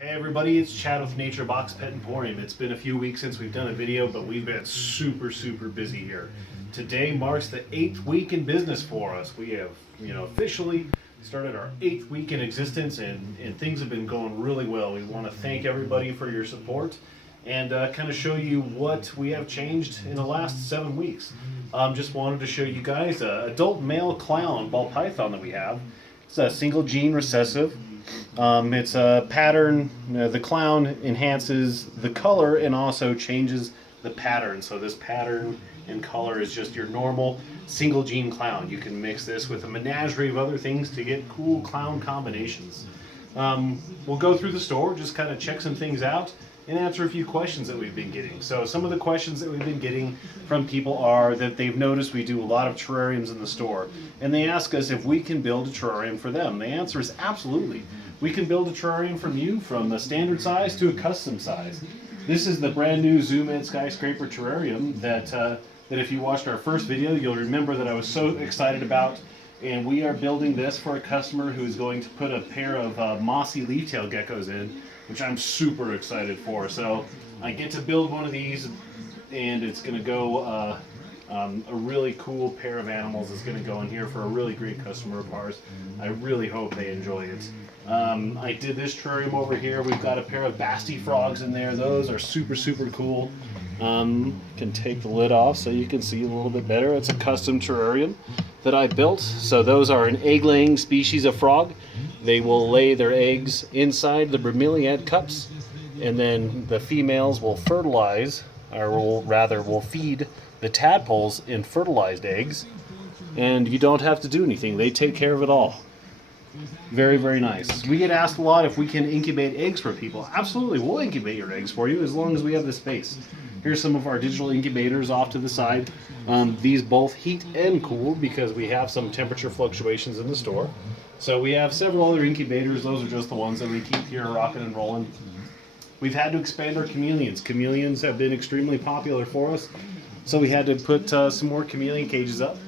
Hey everybody, it's Chad with Nature Box Pet Emporium. It's been a few weeks since we've done a video, but we've been super busy here. Today marks the 8th week in business for us. We have, officially started our 8th week in existence, and things have been going really well. We want to thank everybody for your support and kind of show you what we have changed in the last 7 weeks. Just wanted to show you guys an adult male clown ball python that we have. It's a single gene recessive. It's a pattern. The clown enhances the color and also changes the pattern. So this pattern and color is just your normal single gene clown. You can mix this with a menagerie of other things to get cool clown combinations. We'll go through the store, just kind of check some things out and answer a few questions that we've been getting. So some of the questions that we've been getting from people are that they've noticed we do a lot of terrariums in the store, and they ask us if we can build a terrarium for them. The answer is absolutely. We can build a terrarium from you, from a standard size to a custom size. This is the brand new Zoom In Skyscraper Terrarium that if you watched our first video, you'll remember that I was so excited about. And we are building this for a customer who's going to put a pair of mossy leaf-tailed geckos in, which I'm super excited for. So I get to build one of these, and it's going to go a really cool pair of animals is going to go in here for a really great customer of ours. I really hope they enjoy it. I did this terrarium over here. We've got a pair of Basti frogs in there. Those are super cool. Can take the lid off so you can see a little bit better. It's a custom terrarium that I built. So those are an egg-laying species of frog. They will lay their eggs inside the bromeliad cups, and then the females will fertilize, or will feed the tadpoles in fertilized eggs, and you don't have to do anything. They take care of it all. Very nice. We get asked a lot if we can incubate eggs for people. Absolutely, we'll incubate your eggs for you as long as we have the space. Here's some of our digital incubators off to the side. These both heat and cool because we have some temperature fluctuations in the store. So we have several other incubators. Those are just the ones that we keep here rocking and rolling. We've had to expand our chameleons. Chameleons have been extremely popular for us, so we had to put some more chameleon cages up.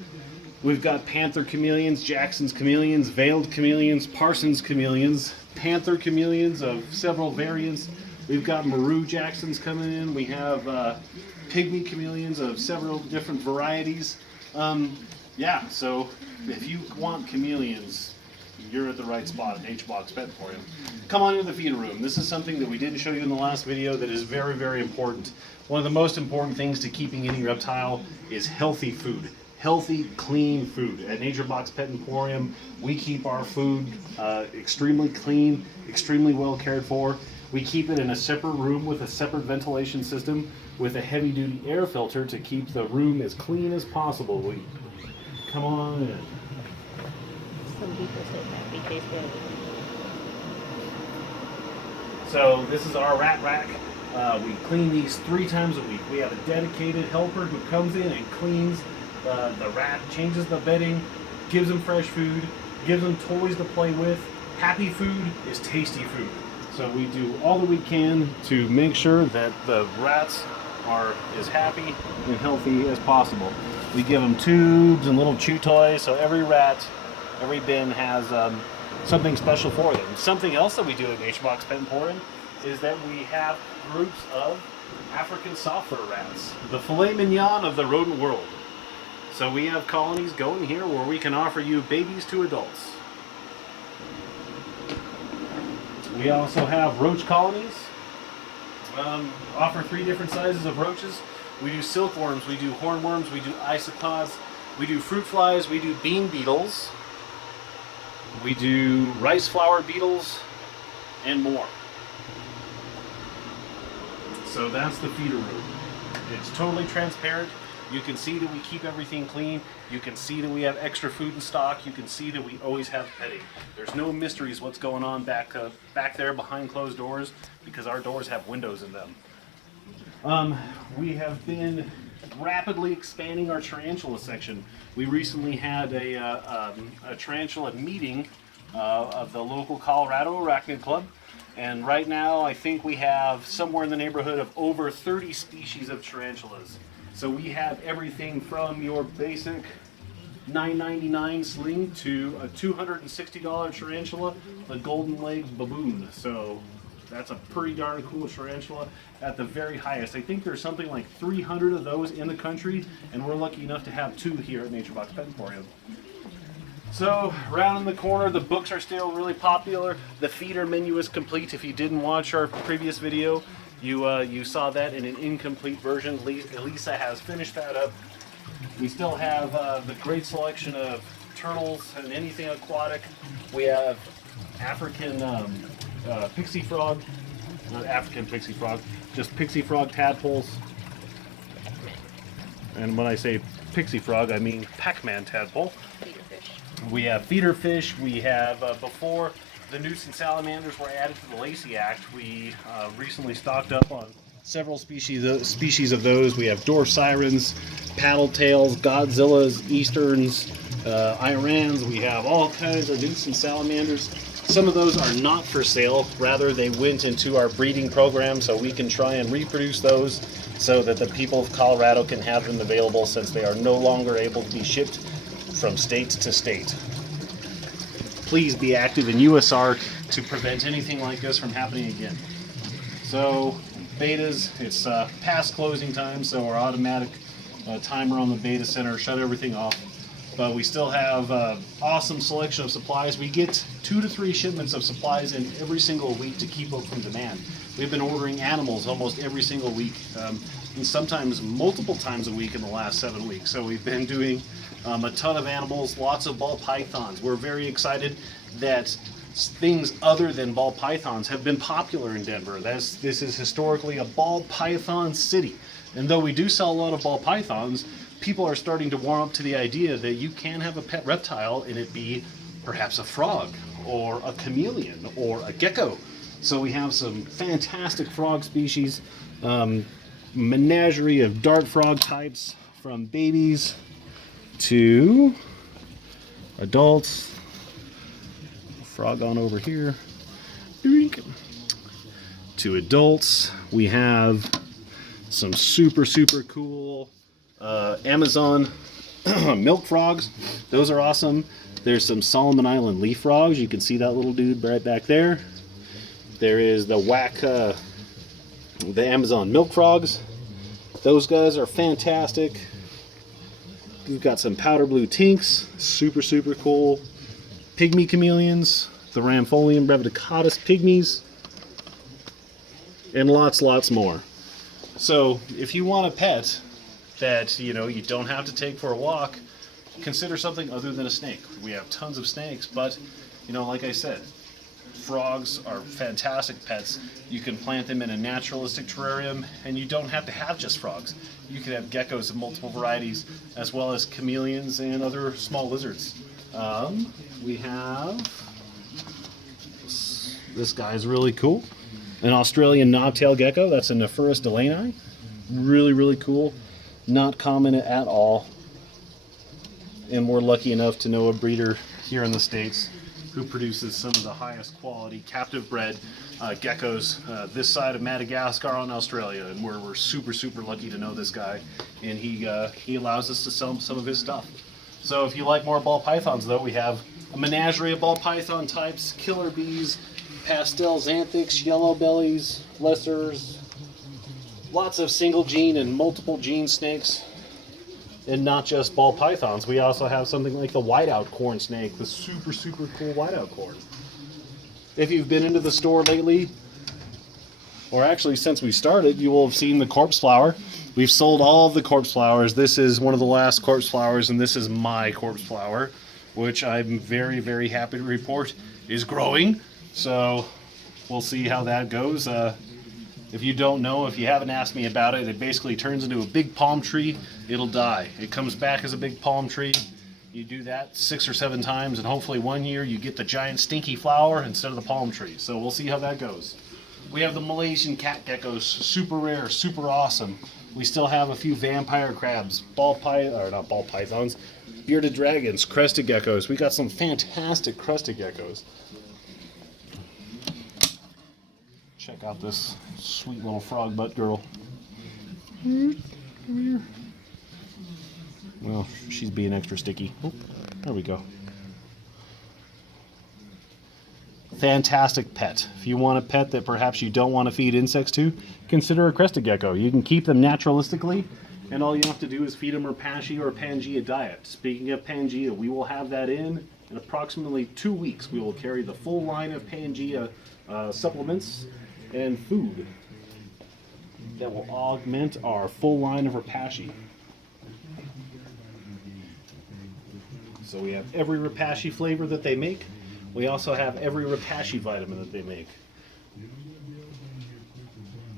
We've got panther chameleons, Jackson's chameleons, veiled chameleons, Parsons chameleons, panther chameleons of several variants. We've got Maru Jacksons coming in. We have pygmy chameleons of several different varieties. So if you want chameleons, you're at the right spot at H-Box Pet Emporium. Come on into the feeder room. This is something that we didn't show you in the last video that is very important. One of the most important things to keeping any reptile is healthy food. Healthy, clean food. At Nature Box Pet Emporium, we keep our food extremely clean, extremely well cared for. We keep it in a separate room with a separate ventilation system with a heavy-duty air filter to keep the room as clean as possible. Come on in. Some people said that we taste better. So this is our rat rack. We clean these 3 times a week. We have a dedicated helper who comes in and cleans the rat, changes the bedding, gives them fresh food, gives them toys to play with. Happy food is tasty food. So we do all that we can to make sure that the rats are as happy and healthy as possible. We give them tubes and little chew toys, so every rat, every bin has something special for them. Something else that we do at H-Box Pet Emporium is that we have groups of African soft fur rats, the filet mignon of the rodent world. So we have colonies going here where we can offer you babies to adults. We also have roach colonies. Offer 3 different sizes of roaches. We do silkworms, we do hornworms, we do isopods, we do fruit flies, we do bean beetles, we do rice flower beetles, and more. So that's the feeder room. It's totally transparent. You can see that we keep everything clean. You can see that we have extra food in stock. You can see that we always have petting. There's no mysteries what's going on back there behind closed doors because our doors have windows in them. We have been rapidly expanding our tarantula section. We recently had a tarantula meeting of the local Colorado Arachnid Club. And right now I think we have somewhere in the neighborhood of over 30 species of tarantulas. So we have everything from your basic $9.99 sling to a $260 tarantula, the golden legs baboon. So That's a pretty darn cool tarantula at the very highest. I think there's something like 300 of those in the country, and we're lucky enough to have 2 here at Nature Box Pet Emporium. So, around in the corner, the books are still really popular. The feeder menu is complete. If you didn't watch our previous video, you saw that in an incomplete version. Lisa has finished that up. We still have the great selection of turtles and anything aquatic. We have African pixie frog, not African pixie frog, just pixie frog tadpoles. And when I say pixie frog, I mean Pac-Man tadpole. Feeder fish. We have feeder fish. We have, before the newts and salamanders were added to the Lacey Act, we recently stocked up on several species of those. We have dwarf sirens, paddle tails, Godzillas, easterns, Irans. We have all kinds of newts and salamanders. Some of those are not for sale. Rather, they went into our breeding program so we can try and reproduce those so that the people of Colorado can have them available, since they are no longer able to be shipped from state to state. Please be active in USARC to prevent anything like this from happening again. So, betas, it's past closing time, so our automatic timer on the beta center shut everything off. But we still have awesome selection of supplies. We get 2 to 3 shipments of supplies in every single week to keep up from demand. We've been ordering animals almost every single week, and sometimes multiple times a week in the last 7 weeks. So we've been doing a ton of animals, lots of ball pythons. We're very excited that things other than ball pythons have been popular in Denver. This is historically a ball python city. And though we do sell a lot of ball pythons, people are starting to warm up to the idea that you can have a pet reptile and it be perhaps a frog or a chameleon or a gecko. So we have some fantastic frog species, menagerie of dart frog types, from babies to adults. Frog on over here. To adults, we have some super cool Amazon milk frogs. Those are awesome. There's some Solomon Island leaf frogs. You can see that little dude right back there. There is the the Amazon milk frogs. Those guys are fantastic. We've got some powder blue tinks, super cool. Pygmy chameleons, the Rampholium brevidicatus pygmies, and lots more. So if you want a pet that you don't have to take for a walk, consider something other than a snake. We have tons of snakes, but like I said, frogs are fantastic pets. You can plant them in a naturalistic terrarium, and you don't have to have just frogs. You can have geckos of multiple varieties, as well as chameleons and other small lizards. We have this guy's really cool, an Australian knobtail gecko. That's a Nephurus delaney. Really cool. Not common at all. And we're lucky enough to know a breeder here in the States who produces some of the highest quality captive bred geckos this side of Madagascar on Australia. And we're super lucky to know this guy, and he allows us to sell some of his stuff. So if you like more ball pythons, though, we have a menagerie of ball python types, killer bees, pastel xanthics, yellow bellies, lessers, lots of single gene and multiple gene snakes. And not just ball pythons, we also have something like the whiteout corn snake, the super cool whiteout corn. If you've been into the store lately, or actually since we started, you will have seen the corpse flower. We've sold all of the corpse flowers. This is one of the last corpse flowers, and this is my corpse flower, which I'm very happy to report is growing. So we'll see how that goes. If you don't know, if you haven't asked me about it, it basically turns into a big palm tree. It'll die. It comes back as a big palm tree. You do that 6 or 7 times, and hopefully one year you get the giant stinky flower instead of the palm tree. So we'll see how that goes. We have the Malaysian cat geckos, super rare, super awesome. We still have a few vampire crabs, not ball pythons, bearded dragons, crested geckos. We got some fantastic crested geckos. Check out this sweet little frog butt girl. Come here. Well, she's being extra sticky. Oh, there we go. fantastic pet. If you want a pet that perhaps you don't want to feed insects to, consider a Crested Gecko. You can keep them naturalistically, and all you have to do is feed them a Repashy or a Pangea diet. Speaking of Pangea, we will have that in approximately 2 weeks. We will carry the full line of Pangea supplements and food that will augment our full line of Repashy. So we have every Repashy flavor that they make. We also have every Repashy vitamin that they make.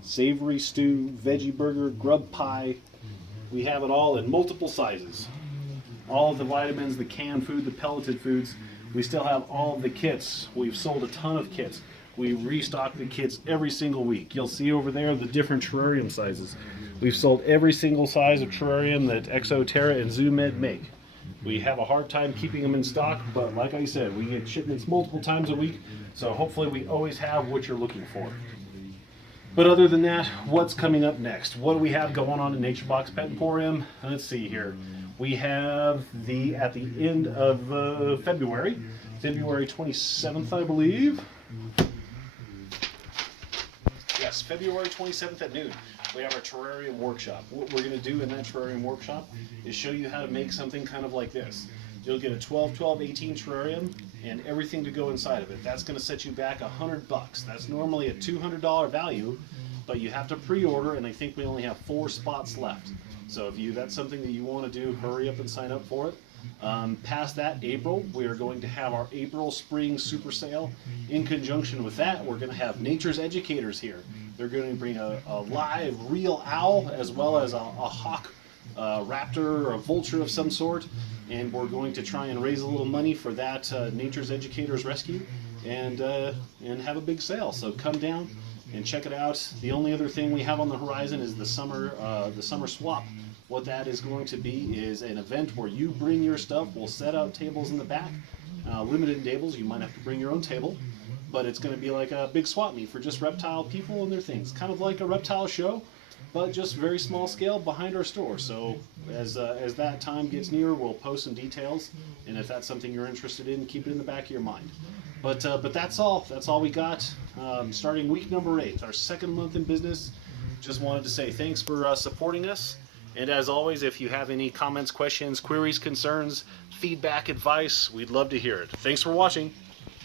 Savory stew, veggie burger, grub pie. We have it all in multiple sizes. All of the vitamins, the canned food, the pelleted foods. We still have all of the kits. We've sold a ton of kits. We restock the kits every single week. You'll see over there the different terrarium sizes. We've sold every single size of terrarium that Exo, Terra, and ZooMed make. We have a hard time keeping them in stock, but like I said, we get shipments multiple times a week, so hopefully we always have what you're looking for. But other than that, what's coming up next? What do we have going on in NatureBox Pet Emporium? Let's see here. We have at the end of February 27th, I believe. Yes, February 27th at noon. We have our terrarium workshop. What we're going to do in that terrarium workshop is show you how to make something kind of like this. You'll get a 12-12-18 terrarium and everything to go inside of it. That's going to set you back $100. That's normally a $200 value, but you have to pre-order, and I think we only have 4 spots left. So if that's something that you want to do, hurry up and sign up for it. Past that, April, we are going to have our April Spring Super Sale. In conjunction with that, we're going to have Nature's Educators here. They're going to bring a live, real owl, as well as a hawk, raptor, or a vulture of some sort. And we're going to try and raise a little money for that Nature's Educators rescue and have a big sale. So come down and check it out. The only other thing we have on the horizon is the summer swap. What that is going to be is an event where you bring your stuff. We'll set out tables in the back, limited tables. You might have to bring your own table, but it's going to be like a big swap meet for just reptile people and their things. Kind of like a reptile show, but just very small scale behind our store. So as that time gets near, we'll post some details, and if that's something you're interested in, keep it in the back of your mind. But that's all. That's all we got. Starting week number 8, our second month in business. Just wanted to say thanks for supporting us. And as always, if you have any comments, questions, queries, concerns, feedback, advice, we'd love to hear it. Thanks for watching.